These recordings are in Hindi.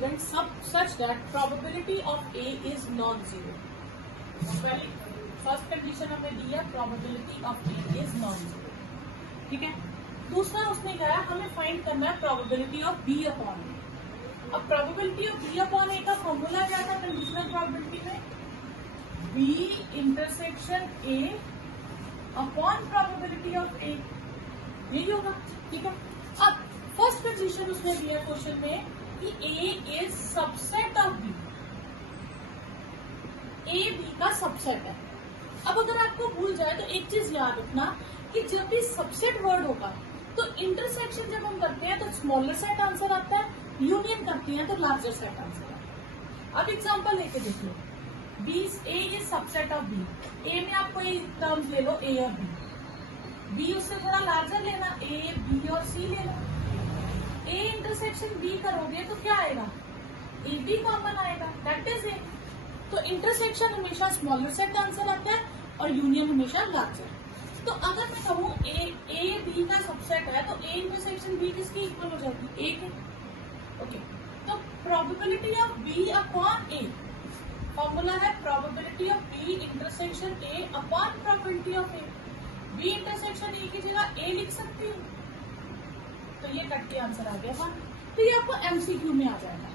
event such that probability of A is non-zero. First condition हमें दी है probability of A is non-zero. ठीक है. दूसरा उसने कहा हमें फाइंड करना है probability of B upon A. अब probability of B upon A का फॉर्मूला क्या था कंडीशनल probability में? B intersection A upon probability of A. यही होगा. ठीक है. अब फर्स्ट कंडीशन उसने दिया क्वेश्चन में कि A is subset of B. A B का सबसेट है. अब अगर आपको भूल जाए तो एक चीज याद रखना कि जब भी सबसेट वर्ड होगा तो इंटरसेक्शन जब हम करते हैं तो स्मॉलर सेट आंसर आता है, यूनियन करते हैं तो लार्जर सेट आंसर आता है. अब एग्जांपल लेके देख लो. B A is subset of B. A में आप कोई टर्म्स ले लो A और B. B उससे थोड़ा लार्जर लेना, A B और C ले लो. A इंटरसेक्शन B करोगे तो क्या आएगा? A B कॉमन आएगा. That is a. तो इंटरसेक्शन हमेशा स्मॉलर सेट आंसर आता है और यूनियन हमेशा लार्जर. तो अगर मैं कहूँ A B का सबसेट है तो A इंटरसेक्शन B किसकी इक्वल हो जाएगी? A के. ओके. तो probability of B upon A formula है probability of B intersection A upon probability of A. B intersection A की जगह A लिख सकती हूँ तो ये कट के आंसर आ गया. हाँ. तो ये आपको एमसीक्यू में आ जाएगा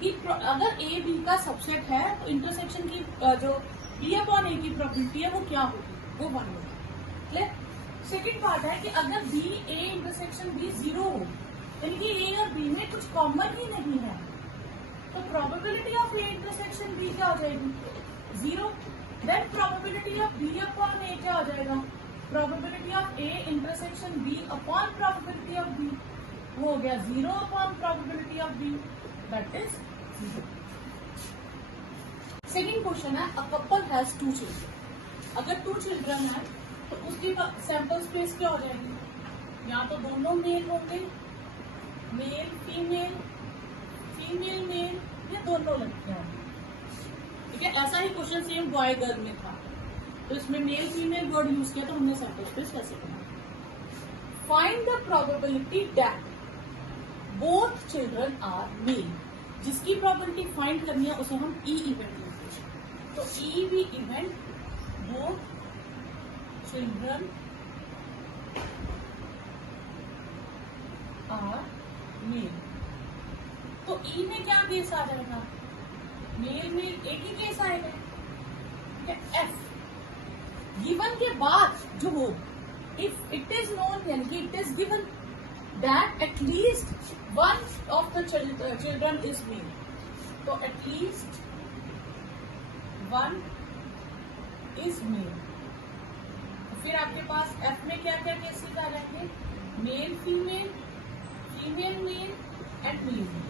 कि अगर A B का सबसेट है तो इंटरसेक्शन की जो B अपॉन A की प्रोबेबिलिटी है वो क्या होगी? वो 1 होगी. सेकेंड पार्ट है कि अगर B A इंटरसेक्शन B 0 हो यानी कि A और B में कुछ कॉमन ही नहीं है तो probability of A intersection B क्या हो जाएगी? 0. Then probability of B upon A क्या हो जाएगा? Probability of A intersection B upon probability of B वो हो गया 0 upon probability of B. That is 0. Second question है अ कपल हैज 2 चिल्ड्रन. अगर 2 चिल्ड्रन है तो उसकी सैंपल स्पेस क्या हो जाएगी? या तो दोनों मेल होंगे, मेल फीमेल, फीमेल मेल, या दोनों लड़कियां होंगी. ठीक है. ऐसा ही क्वेश्चन सेम बॉय गर्ल में था तो इसमें मेल फीमेल वर्ड यूज किया तो हमने सैंपल स्पेस कैसे करना. Find the probability that both children are male. जिसकी प्रोबेबिलिटी फाइंड करनी है उसे हम ई इवेंट लिखते हैं. तो ई भी event both children are male. तो ई में क्या केस आ जाएगा? मेल में एक ही केस आएगा. एफ गिवन के बाद जो हो इफ इट इज नोन यानी कि it is given that at least one of the children is male. तो एटलीस्ट वन इज मेल. फिर आपके पास एफ में क्या क्या केसेस आ जाएंगे? Male female, female male and male male.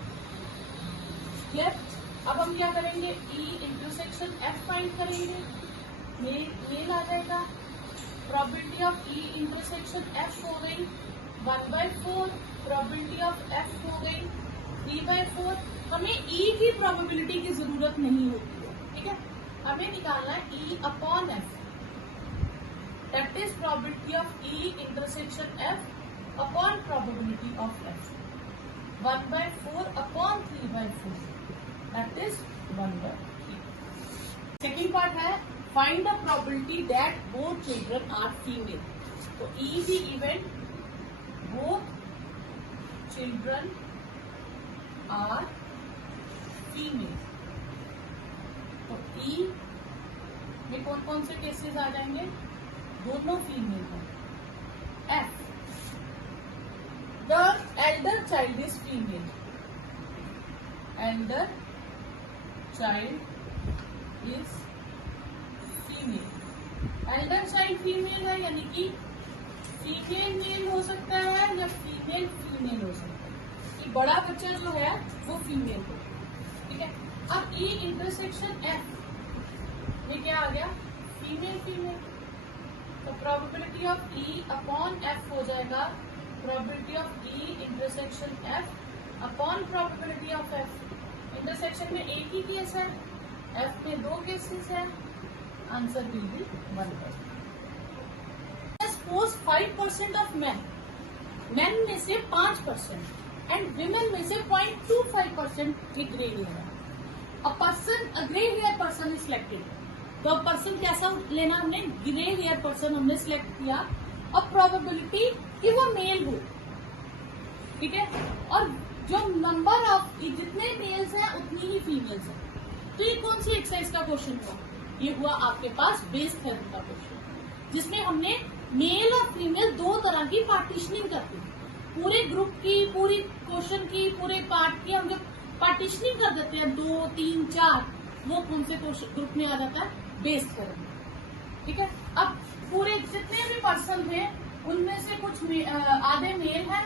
Clear. अब हम क्या करेंगे? ई इंटरसेक्शन एफ फाइंड करेंगे. मेल आ जाएगा. Probability of E intersection F हो गई 1/4. प्रोबेबिलिटी ऑफ एफ हो गई 3/4. हमें ई की प्रोबेबिलिटी की जरूरत नहीं होती है. ठीक है. हमें निकालना है E upon F. That is probability of E intersection F upon probability of F. 1/4 upon 3/4. That is 1/3. Second part है find the probability that both children are female. तो E the event both children are female. तो ई में कौन कौन से केसेस आ जाएंगे? दोनों फीमेल हैं. F the Elder child is female. Elder child is female. Elder child female है यानी कि फीमेल मेल हो सकता है या फीमेल फीमेल हो सकता है. कि बड़ा बच्चा जो है वो फीमेल हो. ठीक है. अब ई इंटरसेक्शन एफ में क्या आ गया? Female female. तो probability of E upon F हो जाएगा probability of E intersection F upon probability of F. Intersection में एक ही केस है, एफ में 2 केसेस है. Answer will be 1%. Suppose 5% of man में से 5% एंड विमेन में से 0.25% ये ग्रे हेयर है। A grey hair person is selected, तो पर्सन कैसा लेना हमने, ग्रे हेयर पर्सन हमने सिलेक्ट किया, और प्रोबेबिलिटी कि वो मेल हो, ठीक है, और जो नंबर ऑफ जितने मेल्स हैं उतनी ही फीमेल्स हैं। तो ये कौन सी एक्सरसाइज का क्वेश्चन हुआ, ये हुआ आपके पास बेस थ्योरम का क्वेश्चन, जिसमें हमने मेल और फीमेल दो तरह की पार्टीशनिंग करते हैं, पूरे ग्रुप की, पूरी क्वेश्चन की, पूरे पार्ट की हम जब पार्टीशनिंग कर देते हैं 2, 3, 4, वो कौन से ग्रुप में आ जाता है, बेस थ्योरम, ठीक है। अब पूरे जितने भी पर्सन हैं उनमें से कुछ आधे मेल है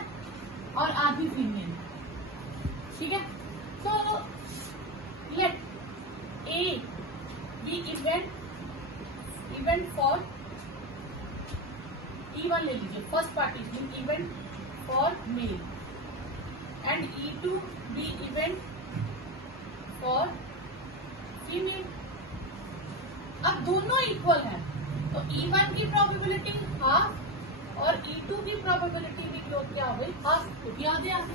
और आधी फीमेल, ठीक है। तो let A be event for E1 ले लीजिए, first partitioning event for male, and E2 be event for female. अब दोनों इक्वल है, तो E1 की प्रोबेबिलिटी हाफ और E2 की प्रोबेबिलिटी भी क्या हो गई, हाफ, क्योंकि आधे आधे।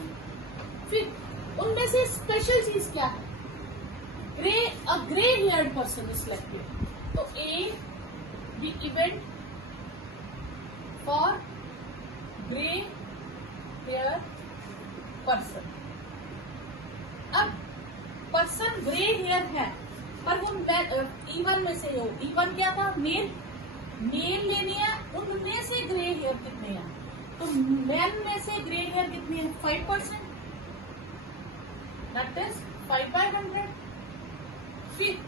फिर उनमें से स्पेशल चीज क्या है, a grey haired person is selected, तो A be event for grey hair person. अब पर्सन ग्रे हेयर है पर वो E1 में से हो, E1 क्या था, मेल लेनी है, उनमें से ग्रे हेयर कितने हैं, तो मैन में से ग्रे हेयर कितने हैं, 5%, दैट इज 5/100। फिर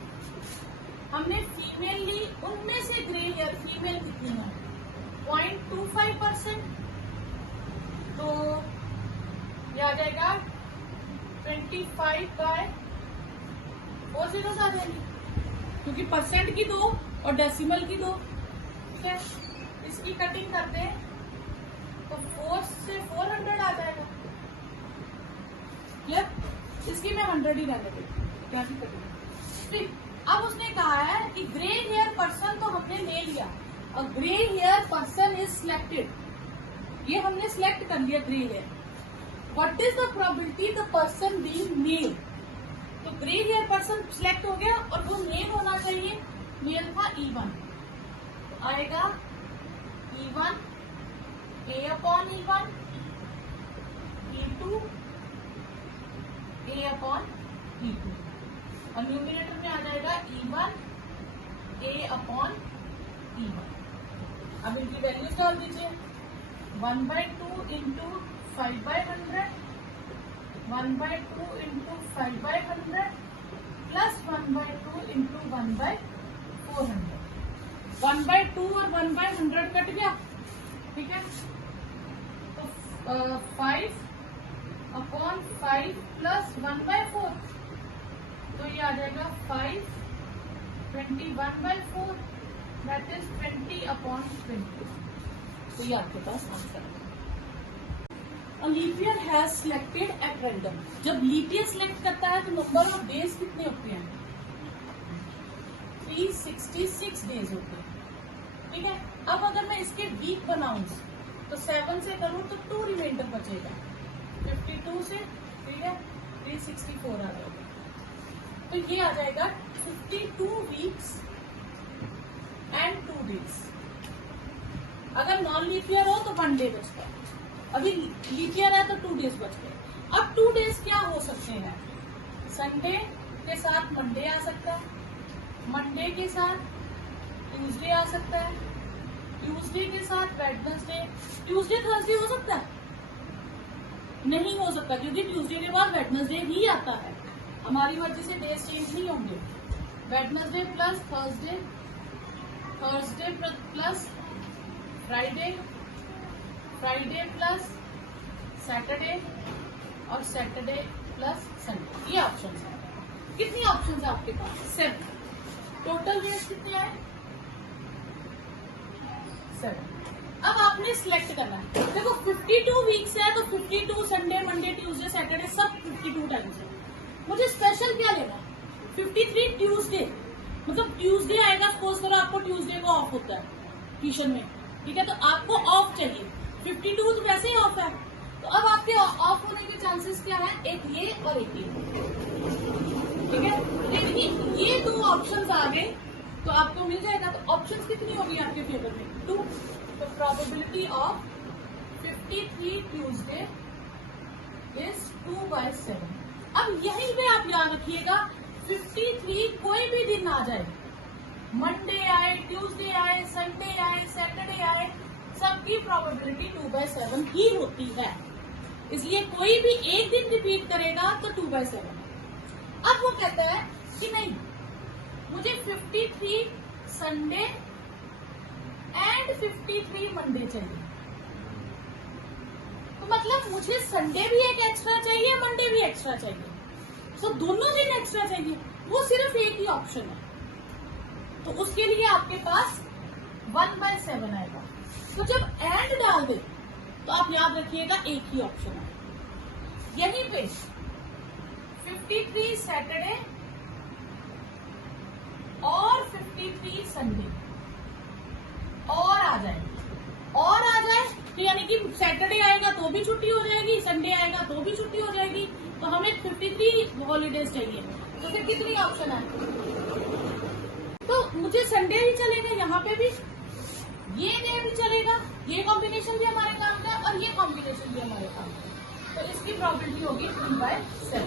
हमने फीमेल ली, उनमें से ग्रे हेयर फीमेल कितनी है, 0.25%, तो ये आ जाएगा 25/4 आ जाएगी, क्योंकि परसेंट की 2 और डेसिमल की 2, ठीक है। इसकी कटिंग करते हैं तो 4 से 400 आ जाएगा, क्लियर। इसकी मैं 100 ही रहने देती, क्या की कटिंग। अब उसने कहा है कि ग्रे हेयर पर्सन तो हमने ले लिया, और grey hair person is selected, ये हमने सिलेक्ट कर लिया grey hair. What is the probability the person being male, तो ग्रे हेयर पर्सन सिलेक्ट हो गया और वो मेल होना चाहिए, मेल था E1, तो आएगा E1 A/E1, E2 A/E2, और न्यूमिनेटर में आ जाएगा E1 A/E1। अब इनकी वैल्यूज डाल दीजिए, 1/2 इंटू 5/100, 1/2 इंटू 5/100 प्लस 1/2 इंटू 1/400, 1/2 और 1/100 कट गया, ठीक है। तो 5/5 प्लस 1/4, तो ये आ जाएगा 5, 21/4, दैट इज 20/20, तो ये आपके पास आंसर है। Leap year has selected at random, जब लीप ईयर सिलेक्ट करता है तो नंबर ऑफ डेज कितने होते हैं, 366 डेज होते हैं, ठीक है। अब अगर मैं इसके वीक बनाऊं तो 7 से करूं तो 2 रिमाइंडर बचेगा, 52 से, ठीक है, 364 आ जाएगा, तो ये आ जाएगा 52 वीक्स एंड 2 डेज। अगर नॉन लीप ईयर हो तो 1 डे बचता है, अभी लीप ईयर है तो 2 डेज बच गए। अब 2 डेज क्या हो सकते हैं, संडे के साथ मंडे आ सकता है, मंडे के साथ ट्यूसडे आ सकता है, ट्यूसडे के साथ वेडनेसडे, ट्यूसडे थर्सडे हो सकता है, नहीं हो सकता, क्योंकि ट्यूसडे के बाद वेडनेसडे ही आता है, हमारी मर्जी से डेज चेंज नहीं होंगे। Wednesday plus Thursday, Thursday plus Friday, Friday plus Saturday, और सैटरडे प्लस संडे, ये ऑप्शन है। कितनी ऑप्शन है आपके पास, 7। टोटल डेज कितने आए, 7। अब आपने सिलेक्ट करना है, देखो 52 वीक्स है तो 52 संडे, मंडे, ट्यूसडे, सैटरडे सब 52 टाइम्स है। मुझे स्पेशल क्या लेना, 53 ट्यूसडे, मतलब ट्यूसडे आएगा, सपोज करो आपको ट्यूसडे को ऑफ होता है ट्यूशन में, ठीक है, तो आपको ऑफ चाहिए, 52 तो वैसे ही ऑफ है, तो अब आपके ऑफ होने के चांसेस क्या है, एक ये और एक ये, ठीक है। लेकिन ये दो ऑप्शंस आ गए तो आपको मिल जाएगा। तो ऑप्शंस कितनी होगी आपके फेवर में, 2। तो प्रोबेबिलिटी ऑफ 53 ट्यूसडे इज 2/7। अब यहीं पे आप याद रखिएगा 53 कोई भी दिन आ जाए, मंडे आए, ट्यूसडे आए, संडे आए, सैटरडे आए, सबकी प्रोबेबिलिटी 2/7 ही होती है। इसलिए कोई भी एक दिन रिपीट करेगा तो 2/7। अब वो कहता है कि नहीं, मुझे 53 संडे एंड 53 मंडे चाहिए। तो मतलब मुझे संडे भी एक एक्स्ट्रा चाहिए, मंडे भी एक्स्ट्रा चाहिए। तो दोनों दिन एक्स्ट्रा चाहिए, वो सिर्फ एक ही ऑप्शन है। तो उसके लिए आपके पास 1/7 आएगा। तो जब एंड डाल दे तो आप याद रखिएगा एक ही ऑप्शन है। यहीं पे 53 सैटरडे और 53 संडे और आ जाए तो यानी कि सैटरडे आएगा तो भी छुट्टी हो जाएगी, संडे आएगा तो भी छुट्टी हो जाएगी। तो हमें 53 हॉलीडेज चाहिए। तो फिर कितनी ऑप्शन है, तो मुझे संडे भी चलेगा, यहाँ पे भी ये डे भी चलेगा, ये कॉम्बिनेशन भी हमारे काम का और ये कॉम्बिनेशन भी हमारे काम का। तो इसकी प्रोबेबिलिटी होगी 3/7।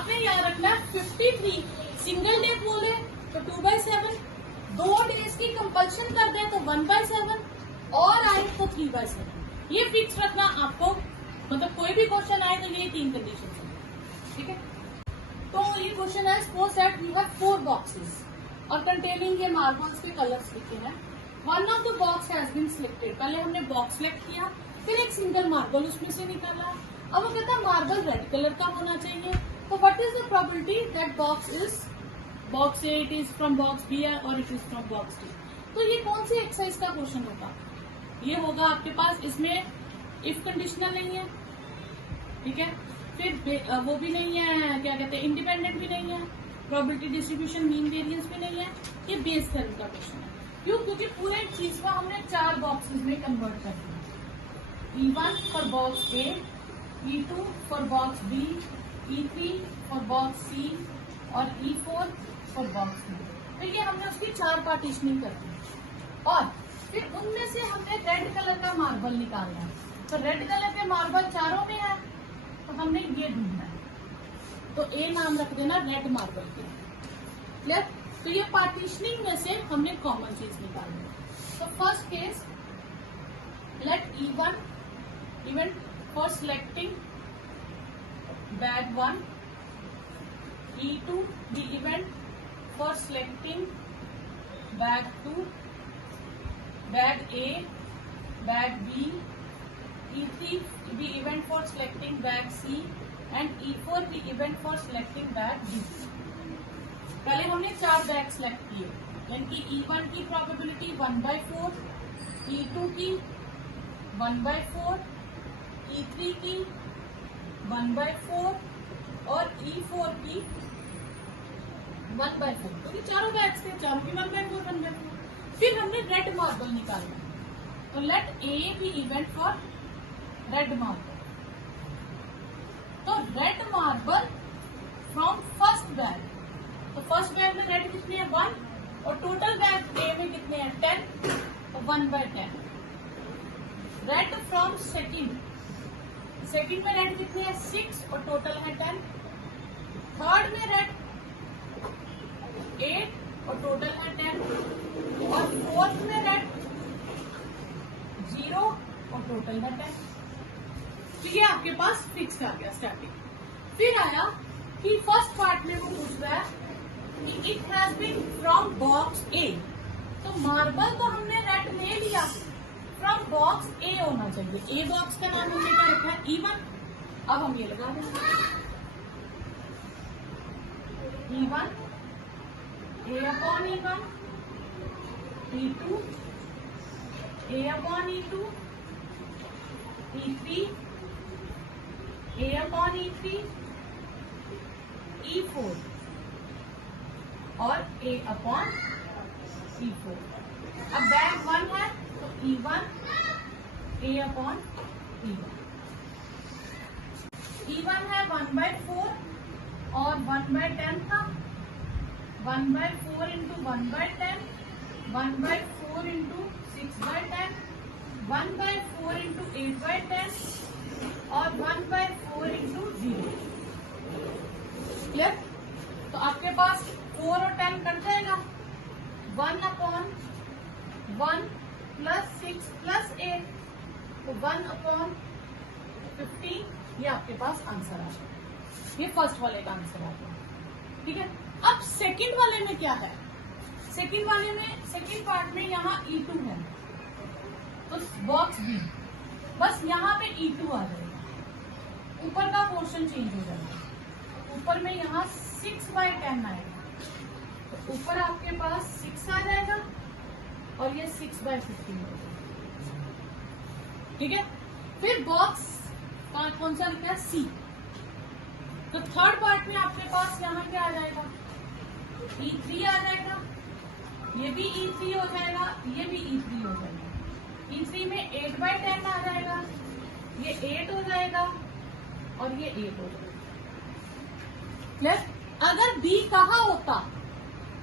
आपने याद रखना 53 सिंगल डे बोले तो 2/7, 2 डेज की कंपल्शन कर दे तो 1/7 और आए तो 3/7। ये फिक्स रखना आपको, मतलब कोई भी क्वेश्चन आए तो ये 3 कंडीशन है, ठीक है। तो ये क्वेश्चन है, suppose that we have 4 boxes और कंटेनिंग ये मार्बल्स के कलर्स लिखे हैं। One of the box has been selected. पहले हमने बॉक्स सिलेक्ट किया, फिर एक सिंगल मार्बल उसमें से निकाला। अब वो कहता है मार्बल रेड कलर का होना चाहिए। तो what is the probability that box A it is from box B और it is from box D. तो ये कौन सी एक्सरसाइज का क्वेश्चन होगा, ये होगा आपके पास, इसमें इफ कंडीशनल नहीं है, ठीक है, फिर वो भी नहीं है, क्या कहते हैं, इंडिपेंडेंट भी नहीं है, प्रोबेबिलिटी डिस्ट्रीब्यूशन मीन वेरिएंस भी नहीं है, ये बेस थ्योरम का क्वेश्चन है। क्यों, क्योंकि पूरे चीज को हमने 4 बॉक्सेस में कन्वर्ट कर दिया। E1 for box A, E2 for box B, E3 for box C और E4 फॉर बॉक्स डी। तो ये हमने उसकी 4 पार्टीशनिंग कर दी और फिर उनमें से हमने रेड कलर का मार्बल निकालना है। तो रेड कलर के मार्बल चारों में है तो हमने ये ढूंढना है। तो ए नाम रख देना रेड मार्बल के, क्लियर। तो ये पार्टीशनिंग में से हमने कॉमन चीज निकालनी है। तो first case, let E1 event for selecting bag 1, E2 the event for selecting bag 2, bag A, bag B, E3 the event for selecting bag C and E4 the event for selecting bag D। पहले हमने 4 बैग सिलेक्ट किए, यानी कि E1 की प्रोबेबिलिटी 1/4, E2 की 1/4, E3 की 1/4 और E4 की 1/4। तो ये चारों बैग्स थे, चारों की 1/4 1/4। फिर हमने रेड मार्बल निकालना, तो let A be event for red marble. तो red marble from first bag, तो फर्स्ट बैग में रेड कितने हैं 1 और टोटल बैग ए में कितने हैं 10, तो 1/10। रेड फ्रॉम सेकंड में रेड कितने हैं 6 और टोटल है 10। थर्ड में रेड 8 और टोटल है 10 और फोर्थ में रेड 0 और टोटल है 10। तो ये आपके पास फिक्स आ गया स्टार्टिंग। फिर आया कि फर्स्ट पार्ट में वो पूछ रहा है कि it has been from box A. तो मार्बल तो हमने रेड ले लिया, फ्रॉम बॉक्स ए होना चाहिए। ए बॉक्स का नाम हमने क्या रखा है E1। अब हम ये लगा देंगे E1 A/E1, E2 A/E2, E3 A/E3, E4 और A/E4। अब बैग 1 है तो E1 A/E1। E1 है 1/4 और 1/10 था। 1/4 इंटू 1/10, 1/4 इंटू 6/10, 1/4 इंटू 8/10 और 1/4 इंटू 0। क्लियर? तो आपके पास 4 और 10 कट जाएगा। 1/1 प्लस 6 प्लस 8, तो 1/15, ये आपके पास आंसर आ गया। ये फर्स्ट वाले का आंसर आ गया। ठीक है, अब सेकंड वाले में क्या है? सेकंड वाले में सेकंड पार्ट में यहाँ E2 है, तो बॉक्स बी बस यहाँ पे E2 आ जाएगा, ऊपर का पोर्शन चेंज हो जाएगा। ऊपर में यहाँ 6/10 आएगा, तो ऊपर आपके पास 6 आ जाएगा और ये 6/15 हो जाएगा। ठीक है, फिर बॉक्स कौन सा लिखा है? सी। तो थर्ड पार्ट में आपके पास यहाँ क्या आ जाएगा? E3 आ जाएगा, ये भी E3 हो जाएगा, ये भी E3 हो जाएगा। E3 में 8/10 आ जाएगा, ये 8 हो जाएगा और ये 8 हो जाएगा। अगर D कहाँ होता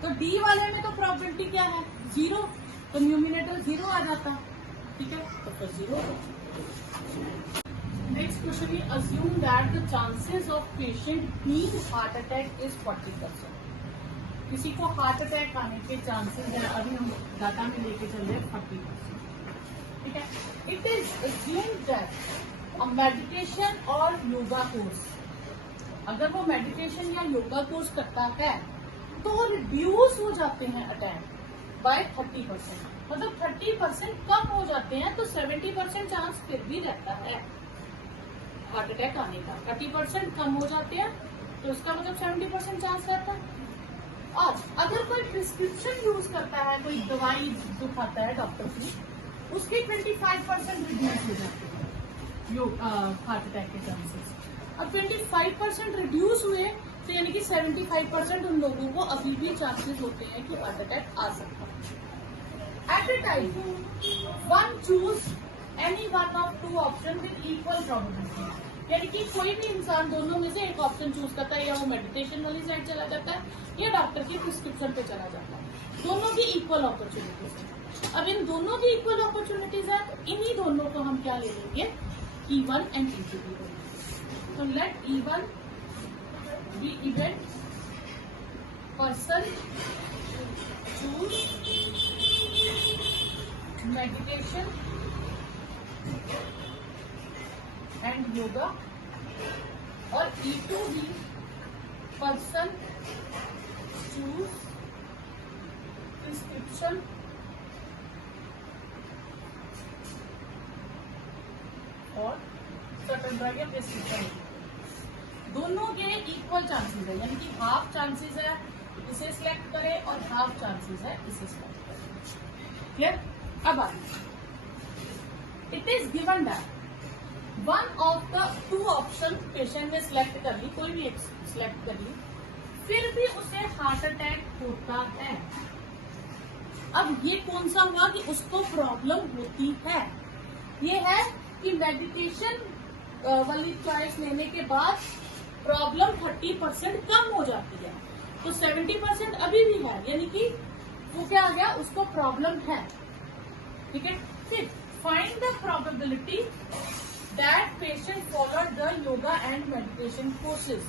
तो D वाले में तो प्रोबेबिलिटी क्या है? 0, तो न्यूमिनेटर 0 आ जाता। ठीक है, तो फिर 0। Next question is assume that the chances of patient being heart attack is 40%. किसी को हार्ट अटैक आने के चांसेस है, अभी हम डाटा में लेके चल रहे हैं 40%। ठीक है, it is assumed that a meditation और योगा कोर्स, अगर वो मेडिटेशन या योगा कोर्स करता है तो रिड्यूस हो जाते हैं अटैक बाय 30%, मतलब 30% कम हो जाते हैं, तो 70% चांस फिर भी रहता है हार्ट अटैक आने का। 30% कम हो जाते हैं तो इसका मतलब 70% चांस रहता है। और अगर कोई प्रिस्क्रिप्शन यूज करता है, कोई दवाई जो खाता है डॉक्टर की, उसकी 25% रिड्यूस हो जाती है हार्ट अटैक के चांसेस। अब 25% रिड्यूस हुए तो यानी कि 75% उन लोगों को अभी भी चांसेस होते हैं कि हार्ट अटैक आ सकता है। At a time one choose any one of 2 option with equal probability, यानी कि कोई भी इंसान दोनों में से एक ऑप्शन चूज करता है, या वो मेडिटेशन वाली साइड चला जाता है या डॉक्टर की प्रिस्क्रिप्शन पे चला जाता है। दोनों की इक्वल अपॉर्चुनिटीज है। अब इन दोनों की इक्वल अपॉर्चुनिटीज है, तो इन्हीं दोनों को हम क्या ले लेंगे? E1 एंड E2 ले लेंगे। तो let E1 be event person choose meditation and yoga, और E2 भी पर्सन चूज प्रिस्क्रिप्शन और सर्टेन ड्रग या प्रिस्क्रिप्शन। दोनों के इक्वल चांसेस है, यानी कि हाफ चांसेस है इसे सिलेक्ट करें और हाफ चांसेस है इसे सिलेक्ट करें। क्लियर? अब आगे, it is given that one of the 2 option patient ने सिलेक्ट कर ली, कोई भी एक सिलेक्ट कर ली, फिर भी उसे हार्ट अटैक होता है। अब ये कौन सा हुआ कि उसको प्रॉब्लम होती है? ये है कि मेडिटेशन वाली चॉइस लेने के बाद प्रॉब्लम 30% कम हो जाती है, तो 70% अभी भी है, यानी कि वो क्या आ गया? उसको प्रॉब्लम है। ठीक है, फिर find the probability that patient followed the yoga and meditation courses,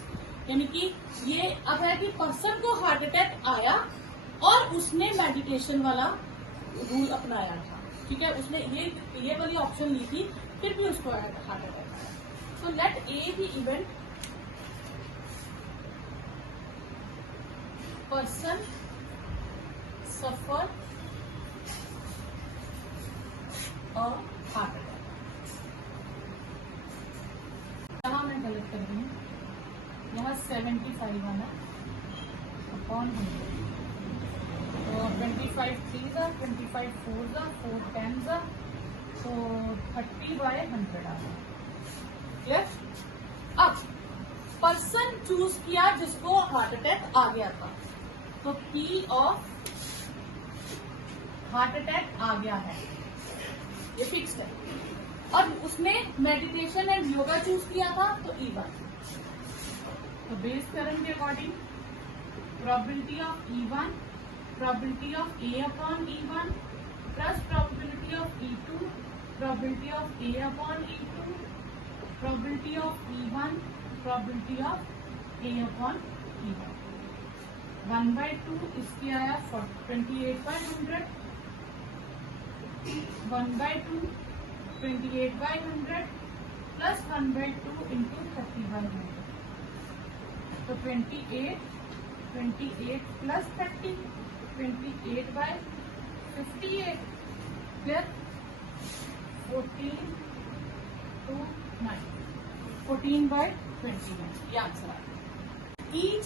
यानी कि ये अब है कि पर्सन को हार्ट अटैक आया और उसने मेडिटेशन वाला रूल अपनाया था। ठीक है, उसने ये वाली ऑप्शन ली थी, फिर भी उसको हार्ट अटैक आया। तो let A the event person suffer a heart attack. यहाँ मैं गलत कर रही हूँ, यहाँ 75 आना अपॉन 100, तो 25 3 जा, 25 4 जा, 4 10 जा, तो 30/100 आ गया। क्लियर? अब पर्सन चूज किया जिसको हार्ट अटैक आ गया था, तो P ऑफ हार्ट अटैक आ गया है, ये फिक्स्ड है। और उसने मेडिटेशन एंड योगा चूज किया था, तो E1। तो बेस थ्योरम के according probability of E1, probability of A upon E1 plus probability of E2, probability of A upon E2, probability of E1, probability of A upon E1 1/2 इसकी आया 28/100, 1/2 28/100 प्लस 1/2 इंटू 30/100, तो 28 प्लस 30 28/58 प्लस 14 to 9 14/29 ये आंसर आ गया। Each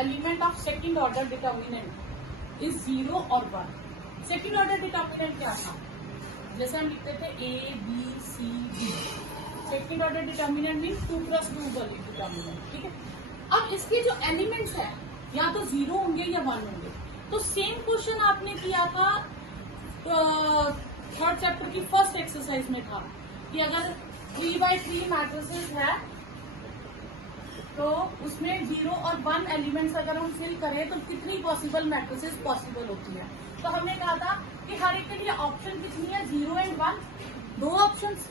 element of second order determinant is 0 और 1। सेकेंड ऑर्डर डिटर्मिनेंट क्या था? जैसे हम लिखते थे A B C D। Second order determinant mean 2+2 वाली डिटर्मिनेंट, ठीक है। अब इसके जो एलिमेंट्स है या तो 0 होंगे या 1 होंगे। तो सेम क्वेश्चन आपने किया था थर्ड चैप्टर की फर्स्ट एक्सरसाइज में था कि अगर 3/3 मैट्रिसेस है तो उसमें 0 और 1 एलिमेंट्स अगर हम फिल करें तो कितनी पॉसिबल मैट्रिसेस पॉसिबल होती है। तो हमने कहा था कि हर एक के लिए ऑप्शन कितनी है, 0 एंड 1, 2 ऑप्शंस।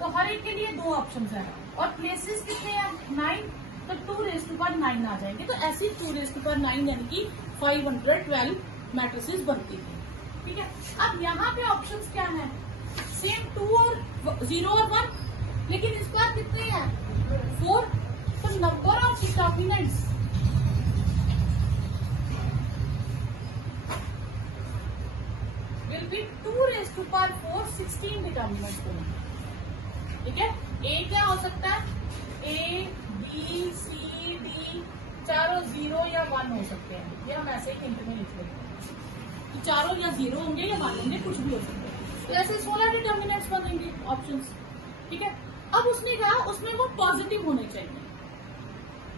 तो हर एक के लिए 2 ऑप्शंस है और प्लेसेस कितने हैं, 9, तो 2⁹ आ जाएंगे। तो ऐसी 2⁹ यानी कि 512 मैट्रिसेस बनती है, ठीक है। अब यहाँ पे ऑप्शंस क्या है, सेम 0 और 1, लेकिन इस बार कितने हैं, 4। तो number of determinants will be 2⁴ 16 determinants बनेंगे, ठीक है। ए क्या हो सकता है, A B C D चारों 0 या 1 हो सकते हैं, ये हम ऐसे ही हिंट में लिख लेते हैं कि चारों या 0 होंगे या 1 होंगे, कुछ भी हो सकते हैं। तो ऐसे 16 डिटर्मिनेंट्स बनेंगे ऑप्शंस, ठीक है। अब उसने कहा उसमें वो पॉजिटिव होने चाहिए,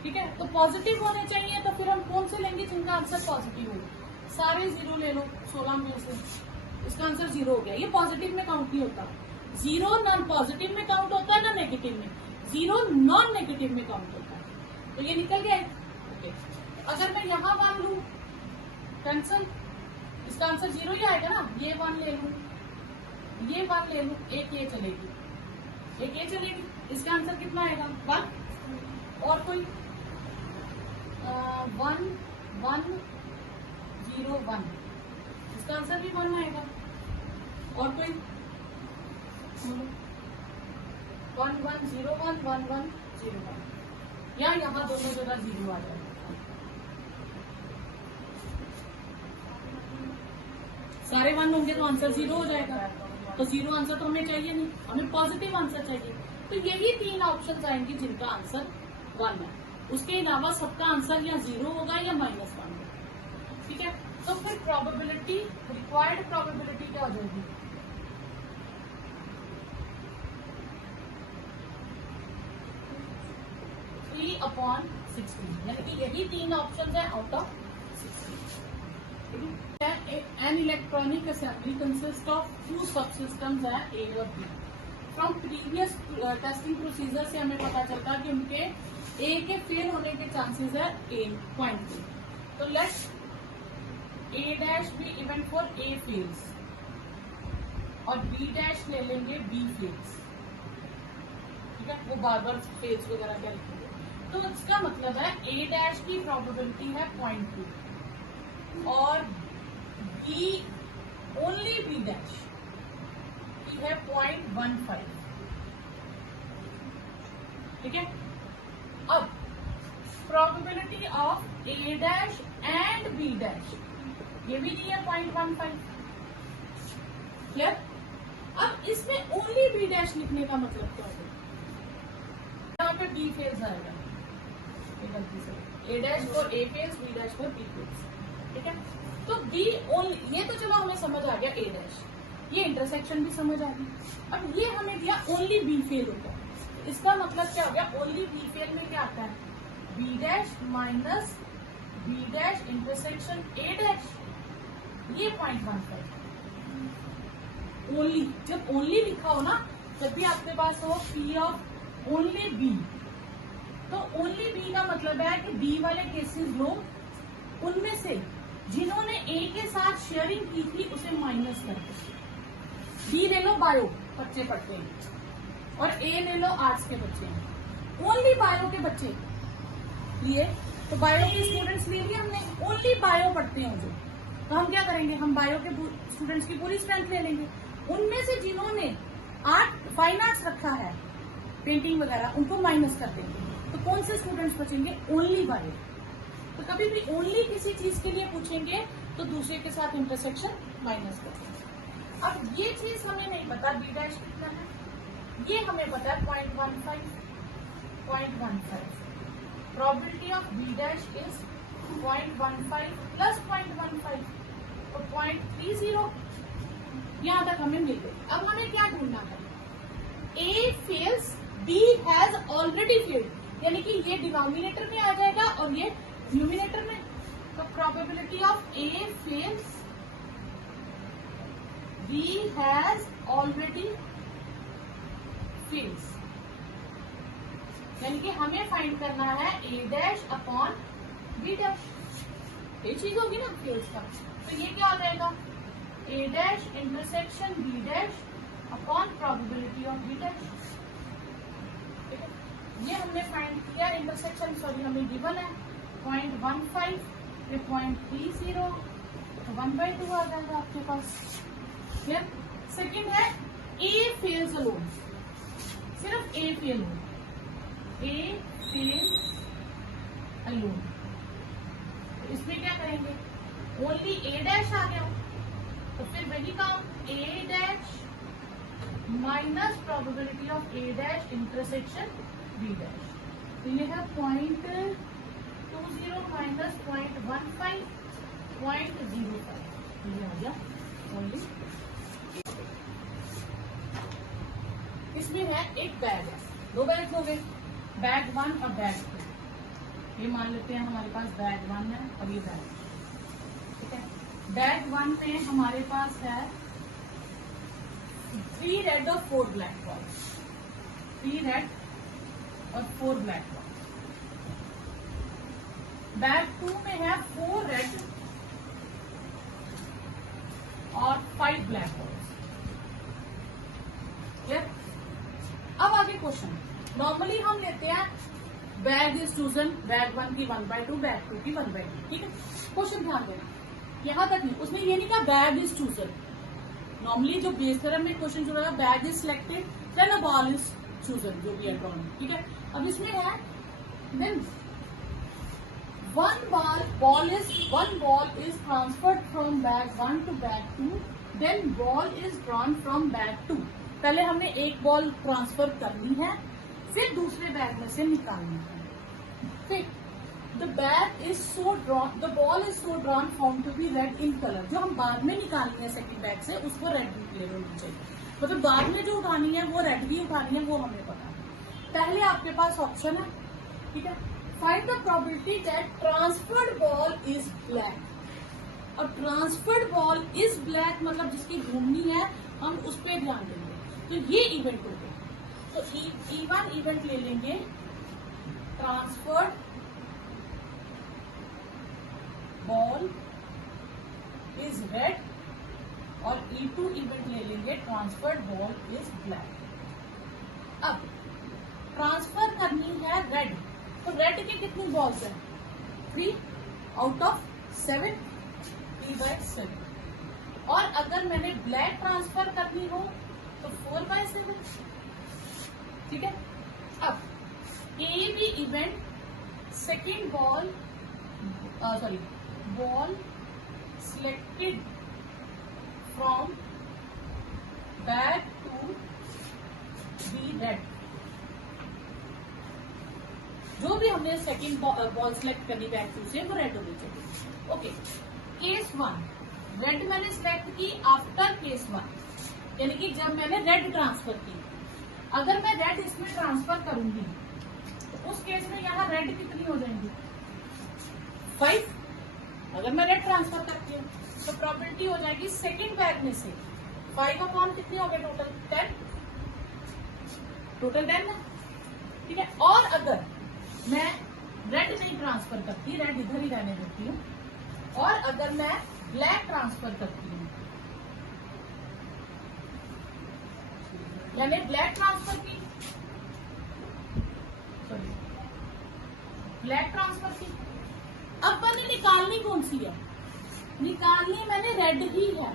ठीक है। तो पॉजिटिव होने चाहिए तो फिर हम कौन से लेंगे जिनका आंसर पॉजिटिव हो, सारे 0 ले लो 16 में से, इसका आंसर 0 हो गया। ये पॉजिटिव में काउंट नहीं होता, 0 नॉन पॉजिटिव में काउंट होता है ना नेगेटिव में, 0 नॉन नेगेटिव में काउंट होता है। तो ये निकल गया, ओके। अगर मैं यहाँ 1 लू कैंसल, इसका आंसर 0 ही आएगा ना। ये 1 ले लू, ये 1 ले लू, एक ये चलेगी, एक ये चलेगी, इसका आंसर कितना आएगा, 1। और कोई 1 1 0 1, इसका आंसर भी 1 आएगा। और कोई 1 1 0 1 1 1 0 1, या यहाँ दोनों जगह 0 आ जाएगा। सारे 1 होंगे तो आंसर 0 हो जाएगा, तो 0 आंसर तो हमें चाहिए नहीं, हमें पॉजिटिव आंसर चाहिए। तो यही 3 ऑप्शन आएंगे जिनका आंसर 1 है। उसके अलावा सबका आंसर या 0 होगा या -1 होगा, ठीक है। तो फिर प्रोबेबिलिटी, रिक्वायर्ड प्रोबेबिलिटी क्या हो जाएगी, 3/16, यानी कि यही 3 ऑप्शन है out of 16। An electronic assembly consists of 2 subsystems है A और B। From previous testing procedure से हमें पता चलता है कि उनके A के फेल होने के चांसेस है A.2। तो let's A' be even for A fails और B' ले लेंगे B फेल्स, ठीक है। वो बार बार फेल्स वगैरह क्या लिखेंगे। तो इसका मतलब है A' की प्रोबेबिलिटी है 0.2 और B ओनली B' की है 0.15, ठीक है। अब probability of A' and B' ये भी दी है 0.15, क्लियर। अब इसमें ओनली B' लिखने का मतलब क्या है, यहाँ पे B फेल्स आएगा, गलती से A' for A fails, B' for B fails, ठीक है। तो B ओनली, ये तो चलो हमें समझ आ गया A', ये इंटरसेक्शन भी समझ आ गई। अब ये हमें दिया ओनली B फेल होगा, इसका मतलब क्या हो गया, ओनली B फेल में क्या आता है, B' minus B' intersection A', ये 0.15। ओनली, जब ओनली लिखा हो ना, जब भी आपके पास हो P ऑफ ओनली B, तो ओनली बी का मतलब है कि बी वाले केसेस लो, उनमें से जिन्होंने ए के साथ शेयरिंग की थी उसे माइनस कर दो। बी ले लो बायो, बच्चे पढ़ते हैं, और ए ले लो आर्ट्स के बच्चे हैं। ओनली बायो के बच्चे लिए, तो बायो के स्टूडेंट्स ले लिए हमने, ओनली बायो पढ़ते हैं जो, तो हम क्या करेंगे, हम बायो के स्टूडेंट्स की पूरी स्ट्रेंथ ले लेंगे। उनमें से जिन्होंने फाइन आर्ट्स रखा है, पेंटिंग वगैरह, उनको माइनस कर देंगे। तो कौन से स्टूडेंट्स बचेंगे, ओनली बायो। तो कभी भी ओनली किसी चीज के लिए पूछेंगे तो दूसरे के साथ इंटरसेक्शन माइनस कर देंगे। अब ये चीज हमें नहीं पता बी डैश कितना है, ये हमें पता है 0.15। Probability of B dash is 0.15 plus 0.15, तो 0.30। यहां तक हमें मिल गई। अब हमें क्या ढूंढना है, A fails, B has already failed, यानी कि ये डिनोमिनेटर में आ जाएगा और ये न्यूमिनेटर में। तो probability of A fails, B has already fails, यानी कि हमें फाइंड करना है A dash upon B dash. ये चीज होगी ना फेल्स का, तो ये क्या आ जाएगा, A dash intersection B dash upon probability of B dash. ठीक है, ये हमने फाइंड किया इंटरसेक्शन, सॉरी हमें गिवन है 0.15 ये 0.30, तो 1/2 आ जाएगा आपके पास। फिर सेकेंड है ए फेल्स अलोन, सिर्फ ए फेल हो, ए फेल्स अलोन। तो इसमें क्या करेंगे, ओनली ए डैश आ गया, तो फिर वही काम, A dash minus probability of A dash intersection B dash. तो ये है 0.20 माइनस 0.15 0.05, ये आ गया ओनली। इसमें है एक बैग है, दो बैग हो गए, बैग 1 और बैग 2। ये मान लेते हैं हमारे पास बैग 1 है और ये बैग, ठीक है। बैग 1 में हमारे पास है 3 रेड और 4 ब्लैक बॉल्स, 3 रेड और 4 ब्लैक बॉल्स। बैग 2 में है 4 रेड और 5 ब्लैक बॉल्स। क्लियर? अब आगे क्वेश्चन, नॉर्मली हम लेते हैं बैग इज चूजन, बैग 1 की 1/2, बैग 2 की 1/2, ठीक है। क्वेश्चन ध्यान देना, यहां तक नहीं, उसने ये नहीं कहा बैग इज चूजन। नॉर्मली जो बेस तरह में क्वेश्चन जो है, bag is selected then a ball is chosen, जो भी है ड्रॉन, ठीक है। अब इसमें है then one ball is transferred from bag 1 to bag 2, then ball is drawn from bag 2। पहले हमने एक बॉल ट्रांसफर करनी है, फिर दूसरे बैग में से निकालनी है। फिर the bag is so drawn, the ball is so drawn found to be red in color। जो हम बाद में निकालनी है सेकंड बैग से, उसको रेड भी क्लियर होनी चाहिए, मतलब बाद में जो उठानी है वो रेड भी उठानी है, वो हमें पता है। पहले आपके पास ऑप्शन है, ठीक है, find the probability that transferred ball is black. और ट्रांसफर्ड बॉल इज ब्लैक मतलब जिसकी घूमनी है, हम उस पर ध्यान देंगे। तो ये इवेंट हो गया, तो E1 इवेंट ले लेंगे, ट्रांसफर्ड बॉल इज रेड, और E2 इवेंट ले लेंगे, ट्रांसफर्ड बॉल इज ब्लैक। अब ट्रांसफर करनी है रेड, तो रेड के कितनी बॉल्स हैं, 3 आउट ऑफ 7, 3/7। और अगर मैंने ब्लैक ट्रांसफर करनी हो तो 4/7, ठीक है। अब A be event, second ball ball selected from bag 2 be red. जो भी हमने सेकंड बॉल सिलेक्ट करनी बैग 2 से, वो रेड होनी चाहिए। ओके, केस 1 रेड मैंने सिलेक्ट की आफ्टर केस 1, यानी कि जब मैंने रेड ट्रांसफर की। अगर मैं रेड इसमें ट्रांसफर करूंगी तो उस केस में यहाँ रेड कितनी हो जाएंगी, 5। अगर मैं रेड ट्रांसफर करती हूँ तो प्रोबेबिलिटी हो जाएगी सेकंड बैग में से 5 अपॉन कितने हो गए टोटल 10, टोटल 10 है, ठीक है। और अगर मैं रेड नहीं ट्रांसफर करती, रेड इधर ही रहने देती हूँ, और अगर मैं ब्लैक ट्रांसफर करती हूँ, मैंने ब्लैक ट्रांसफर की, सॉरी ब्लैक ट्रांसफर की, अब मैंने निकालनी कौन सी है? निकालनी मैंने रेड ही है।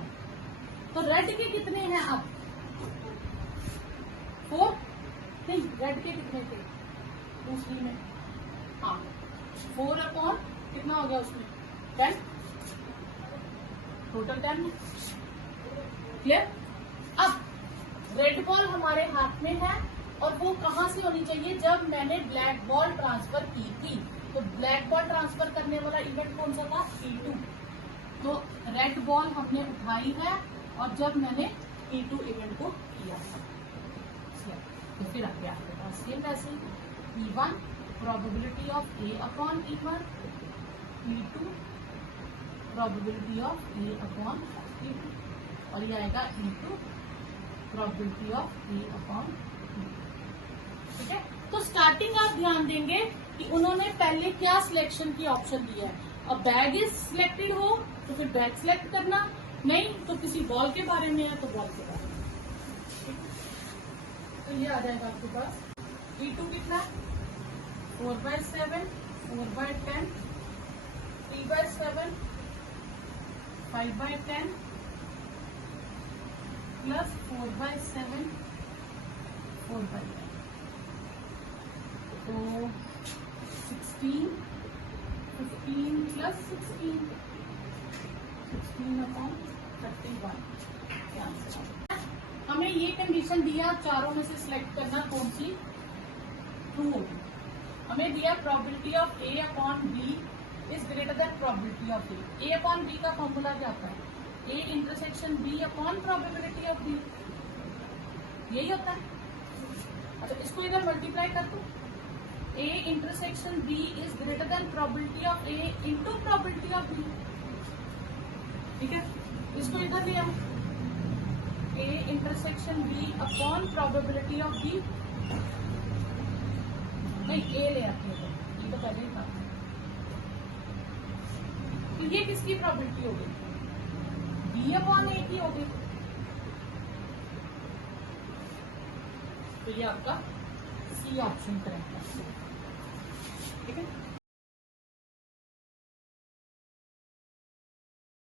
तो रेड के कितने हैं अब? 4 नहीं, रेड के कितने थे दूसरी में? हाँ, 4 अपॉन कितना हो गया उसमें? 10, टोटल 10। क्लियर? अब रेड बॉल हमारे हाथ में है, और वो कहां से होनी चाहिए? जब मैंने ब्लैक बॉल ट्रांसफर की थी। तो ब्लैक बॉल ट्रांसफर करने वाला इवेंट कौन सा था? P2। तो रेड बॉल हमने उठाई है, और जब मैंने P2 इवेंट को किया था, तो फिर आगे आपके पास सेम वैसे E1 probability of A upon E1, E2 probability of A upon E2, और ये आएगा E2 probability of A upon E2। ठीक है? तो स्टार्टिंग आप ध्यान देंगे कि उन्होंने पहले क्या सिलेक्शन की ऑप्शन दिया है। अब बैग इज सिलेक्टेड हो तो फिर बैग सिलेक्ट करना, नहीं तो किसी बॉल के बारे में है तो बॉल के बारे में। तो ये आ जाएगा आपके पास E2 कितना? 4/7, 4/10, 3/7, 5/10 प्लस 4/7, 4/10। तो 16, 15 प्लस 16, 16 अपॉन 31 क्या आंसर है? हमें ये कंडीशन दिया, चारों में से सिलेक्ट करना कौन सी ट्रू होगी। हमें दिया probability of A upon B is greater than probability of A upon B का फॉर्मूला क्या होता है? A intersection B upon probability of B, यही होता है। अच्छा, इसको इधर मल्टीप्लाई कर दो, A intersection B is greater than probability of A into probability of B। ठीक है, इसको इधर ले आओ, A intersection B upon probability of B, नहीं A ले आती है, ये तो पहले ही था। तो ये किसकी प्रोबेबिलिटी हो गई? B अपॉन A की हो गई। तो ये आपका C ऑप्शन करेक्ट है। ठीक है।